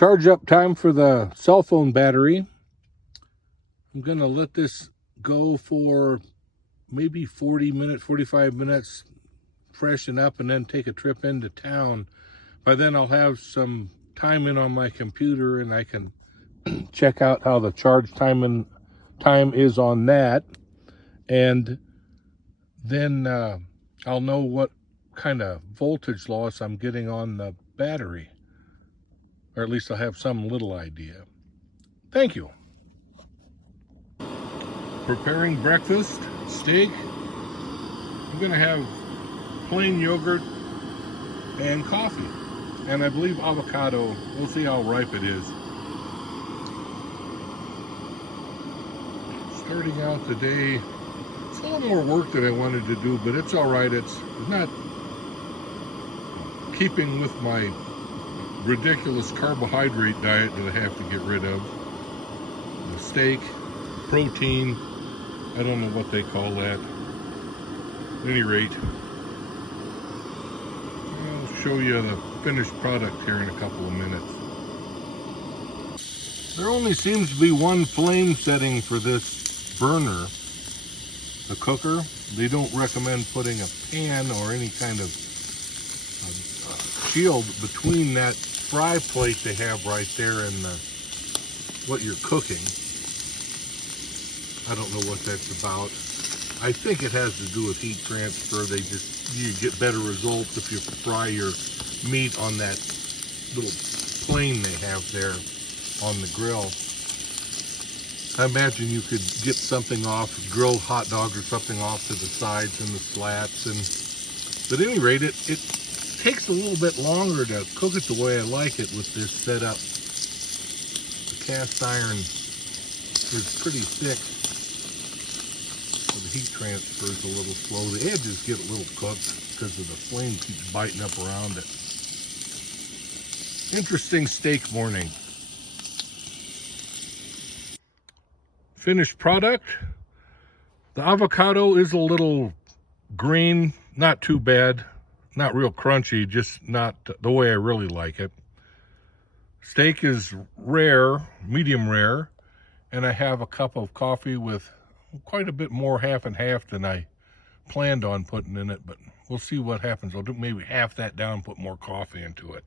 Charge up time for the cell phone battery. I'm gonna let this go for maybe 40 minutes, 45 minutes, freshen up, and then take a trip into town. By then I'll have some time in on my computer and I can check out how the charge time is on that. And then I'll know what kind of voltage loss I'm getting on the battery. Or at least I'll have some little idea. Thank you. Preparing breakfast, steak. I'm gonna have plain yogurt and coffee. And I believe avocado. We'll see how ripe it is. Starting out the day, it's a little more work than I wanted to do, but it's all right. It's not keeping with my ridiculous carbohydrate diet that I have to get rid of. The steak, protein, I don't know what they call that. At any rate, I'll show you the finished product here in a couple of minutes. There only seems to be one flame setting for this burner, the cooker. They don't recommend putting a pan or any kind of shield between that fry plate they have right there and what you're cooking. I don't know what that's about. I think it has to do with heat transfer. You get better results if you fry your meat on that little plane they have there on the grill. I imagine you could get something off, grilled hot dog or something off to the sides and the slats. But at any rate, it takes a little bit longer to cook it the way I like it with this setup. The cast iron is pretty thick, so the heat transfer is a little slow. The edges get a little cooked because of the flame keeps biting up around it. Interesting steak morning. Finished product. The avocado is a little green, not too bad. Not real crunchy, just not the way I really like it. Steak is rare, medium rare, and I have a cup of coffee with quite a bit more half and half than I planned on putting in it, but we'll see what happens. I'll do maybe half that down, put more coffee into it.